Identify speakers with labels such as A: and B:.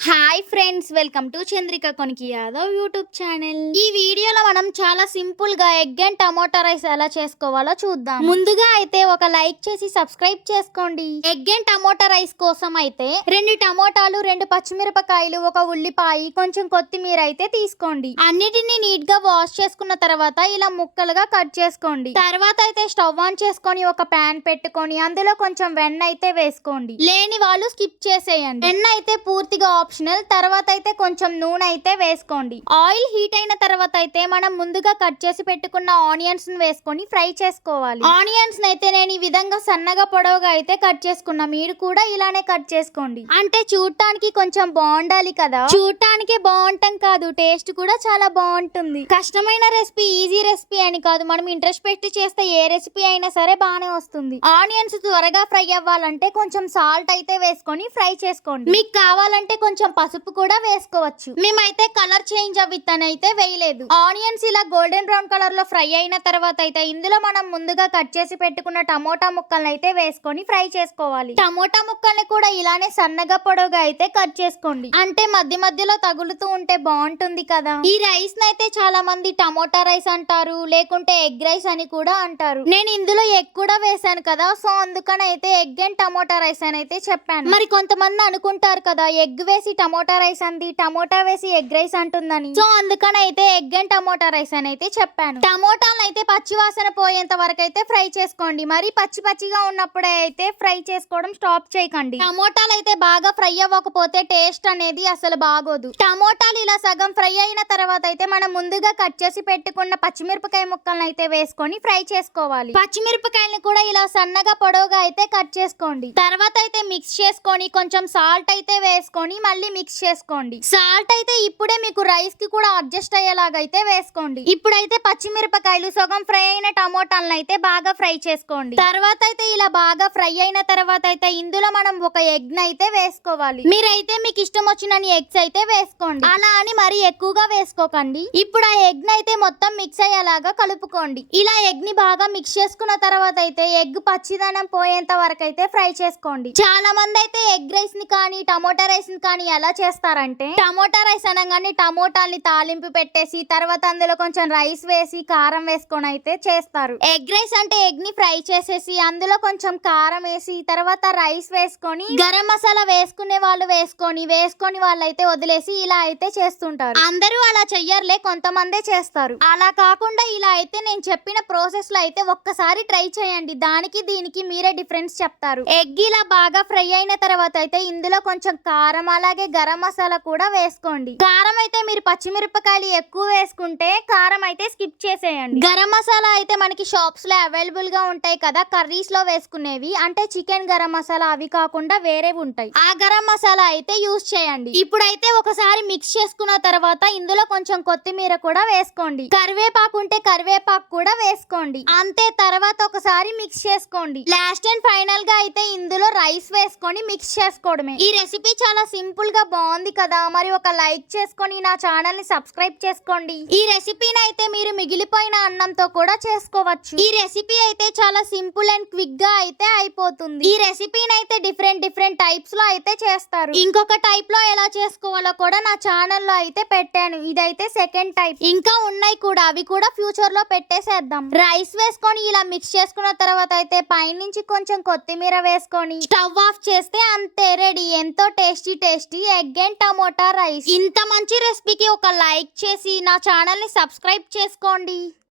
A: Hi friends welcome to Chandrika Koniki Yadav YouTube channel ఈ వీడియోలో మనం చాలా సింపుల్గా ఎగ్ అండ్ టమోటా రైస్ ఎలా చేసుకోవాలో చూద్దాం. ముందుగా అయితే ఒక లైక్ చేసి సబ్స్క్రైబ్ చేసుకోండి. ఎగ్ అండ్ టమోటా రైస్ కోసం అయితే రెండు టమోటాలు రెండు పచ్చిమిరపకాయలు ఒక ఉల్లిపాయ కొంచెం కొత్తిమీర అయితే తీసుకోండి. అన్నిటిని నీట్గా వాష్ చేసుకున్న తర్వాత ఇలా ముక్కలుగా కట్ చేసుకోండి. తర్వాత అయితే స్టవ్ ఆన్ చేసుకొని ఒక పాన్ పెట్టుకొని అందులో కొంచెం వెన్న అయితే వేసుకోండి. లేని వాళ్ళు స్కిప్ చేసేయండి. వెన్న అయితే పూర్తిగా ఆప్షనల్ తర్వాత అయితే కొంచెం నూనె అయితే వేసుకోండి. ఆయిల్ హీట్ అయిన తర్వాత అయితే మనం ముందుగా కట్ చేసి పెట్టుకున్న ఆనియన్స్ వేసుకొని ఫ్రై చేసుకోవాలి. ఆనియన్స్ అయితే నేను ఈ విధంగా సన్నగా పొడవుగా అయితే కట్ చేసుకున్నా. మీరు కూడా ఇలానే కట్ చేసుకోండి. అంటే చూడటానికి కొంచెం బాగుండాలి కదా? చూడటానికే బాగుంటాం కాదు టేస్ట్ కూడా చాలా బాగుంటుంది. కష్టమైన రెసిపీ ఈజీ రెసిపీ అని కాదు. మనం ఇంట్రెస్ట్ పెట్టి చేస్తే ఏ రెసిపీ అయినా సరే బాగానే వస్తుంది. ఆనియన్స్ త్వరగా ఫ్రై అవ్వాలంటే కొంచెం సాల్ట్ అయితే వేసుకొని ఫ్రై చేసుకోండి. మీకు కావాలంటే కొంచెం కొంచెం పసుపు కూడా వేసుకోవచ్చు. మేమైతే కలర్ చేంజ్ అవ్విత్తని అయితే వేయలేదు. ఆనియన్స్ ఇలా గోల్డెన్ బ్రౌన్ కలర్లో ఫ్రై అయిన తర్వాత అయితే ఇందులో మనం ముందుగా కట్ చేసి పెట్టుకున్న టమోటా ముక్కల్ని అయితే వేసుకొని ఫ్రై చేసుకోవాలి. టమోటా ముక్కల్ని కూడా ఇలానే సన్నగా పొడవుగా అయితే కట్ చేసుకోండి. అంటే మధ్య మధ్యలో తగులుతూ ఉంటే బాగుంటుంది కదా. ఈ రైస్ అయితే చాలా మంది టమోటా రైస్ అంటారు లేకుంటే ఎగ్ రైస్ అని కూడా అంటారు. నేను ఇందులో ఎగ్ కూడా వేసాను కదా సో అందుకని అయితే ఎగ్ అండ్ టమోటా రైస్ అని అయితే చెప్పాను. మరి కొంతమంది అనుకుంటారు కదా ఎగ్ వేసి టమోటా రైస్ అంది. టమోటా వేసి ఎగ్ రైస్ అంటుందని. సో అందుకని అయితే ఎగ్ అండ్ టమోటా రైస్ అని అయితే చెప్పాను. టమోటాలు అయితే పచ్చి వాసన పోయేంత వరకు అయితే ఫ్రై చేసుకోండి. మరి పచ్చి పచ్చిగా ఉన్నప్పుడే అయితే ఫ్రై చేసుకోవడం స్టాప్ చేయకండి. టమోటాలు అయితే బాగా ఫ్రై అవ్వకపోతే టేస్ట్ అనేది అసలు బాగోదు. టమోటాలు ఇలా సగం ఫ్రై అయిన తర్వాత అయితే మనం ముందుగా కట్ చేసి పెట్టుకున్న పచ్చిమిరపకాయ ముక్కలను అయితే వేసుకొని ఫ్రై చేసుకోవాలి. పచ్చిమిరపకాయలను కూడా ఇలా సన్నగా పొడవుగా అయితే కట్ చేసుకోండి. తర్వాత అయితే మిక్స్ చేసుకొని కొంచెం సాల్ట్ అయితే వేసుకొని మళ్ళీ మిక్స్ చేసుకోండి. సాల్ట్ అయితే ఇప్పుడే మీకు రైస్కి కూడా అడ్జస్ట్ అయ్యేలాగైతే వేసుకోండి. ఇప్పుడైతే పచ్చిమిరపకాయలు సగం ఫ్రై అయిన టమోటాలను అయితే బాగా ఫ్రై చేసుకోండి. తర్వాత అయితే ఇలా బాగా ఫ్రై అయిన తర్వాత అయితే ఇందులో మనం ఒక ఎగ్ అయితే వేసుకోవాలి. మీరైతే మీకు ఇష్టం వచ్చిన ఎగ్స్ అయితే వేసుకోండి. అలా అని మరి ఎక్కువగా వేసుకోకండి. ఇప్పుడు ఆ ఎగ్ అయితే మొత్తం మిక్స్ అయ్యేలాగా కలుపుకోండి. ఇలా ఎగ్ని బాగా మిక్స్ చేసుకున్న తర్వాత అయితే ఎగ్ పచ్చిదనం పోయేంత వరకు అయితే ఫ్రై చేసుకోండి. చాలా మంది అయితే ఎగ్ రైస్ని కానీ టమోటా రైస్ని కానీ ఎలా చేస్తారంటే టమోటా రైస్ అనగానే టమోటాల్ని తాలింపు పెట్టేసి తర్వాత అందులో కొంచెం రైస్ వేసి కారం వేసుకొని అయితే చేస్తారు. ఎగ్ రైస్ అంటే ఎగ్ని ఫ్రై చేసేసి అందులో కొంచెం కారం వేసి తర్వాత రైస్ వేసుకొని గరం మసాలా వేసుకునే వాళ్ళు వేసుకొని వేసుకొని వాళ్ళైతే వదిలేసి ఇలా అయితే చేస్తుంటారు. అందరూ అలా చెయ్యర్లే కొంతమందే చేస్తారు. అలా కాకుండా ఇలా అయితే నేను చెప్పిన ప్రాసెస్లో అయితే ఒక్కసారి ట్రై చేయండి. దానికి దీనికి మీరే డిఫరెన్స్ చెప్తారు. ఎగ్ ఇలా బాగా ఫ్రై అయిన తర్వాత అయితే ఇందులో కొంచెం కారం అలా అలాగే గరం మసాలా కూడా వేసుకోండి. కారం అయితే మీరు పచ్చిమిరపకాయలు ఎక్కువ వేసుకుంటే కారం అయితే స్కిప్ చేసేయండి. గరం మసాలా అయితే మనకి షాప్స్లో అవైలబుల్గా ఉంటాయి కదా కర్రీస్లో వేసుకునేవి. అంటే చికెన్ గరం మసాలా అవి కాకుండా వేరేవి ఉంటాయి. ఆ గరం మసాలా అయితే యూస్ చేయండి. ఇప్పుడైతే ఒకసారి మిక్స్ చేసుకున్న తర్వాత ఇందులో కొంచెం కొత్తిమీర కూడా వేసుకోండి. కరివేపాకు ఉంటే కరివేపాకు కూడా వేసుకోండి. అంతే తర్వాత ఒకసారి మిక్స్ చేసుకోండి. లాస్ట్ అండ్ ఫైనల్గా అయితే ఇందులో రైస్ వేసుకొని మిక్స్ చేసుకోవడమే. ఈ రెసిపీ చాలా సింపుల్ సింపుల్గా బాగుంది కదా. మరి ఒక లైక్ చేసుకొని నా ఛానల్ని సబ్స్క్రైబ్ చేసుకోండి. ఈ రెసిపీని అయితే మీరు మిగిలిపోయిన అన్నంతో కూడా చేసుకోవచ్చు. ఈ రెసిపీ అయితే చాలా సింపుల్ అండ్ క్విక్గా అయితే అయిపోతుంది. ఈ రెసిపీని అయితే డిఫరెంట్ డిఫరెంట్ టైప్స్లో అయితే చేస్తారు. ఇంకొక టైప్లో ఎలా చేసుకోవాలో కూడా నా ఛానల్లో అయితే పెట్టాను. ఇదైతే సెకండ్ టైప్. ఇంకా ఉన్నాయి కూడా. అవి కూడా ఫ్యూచర్లో పెట్టేసేద్దాం. రైస్ వేసుకొని ఇలా మిక్స్ చేసుకున్న తర్వాత అయితే పైనుంచి కొంచెం కొత్తిమీర వేసుకొని స్టవ్ ఆఫ్ చేస్తే అంతే రెడీ. ఎంతో tasty tasty egg and tomato rice. ఇంత మంచి రెసిపీకి ఒక లైక్ చేసి నా ఛానల్ని సబ్స్క్రైబ్ చేసుకోండి.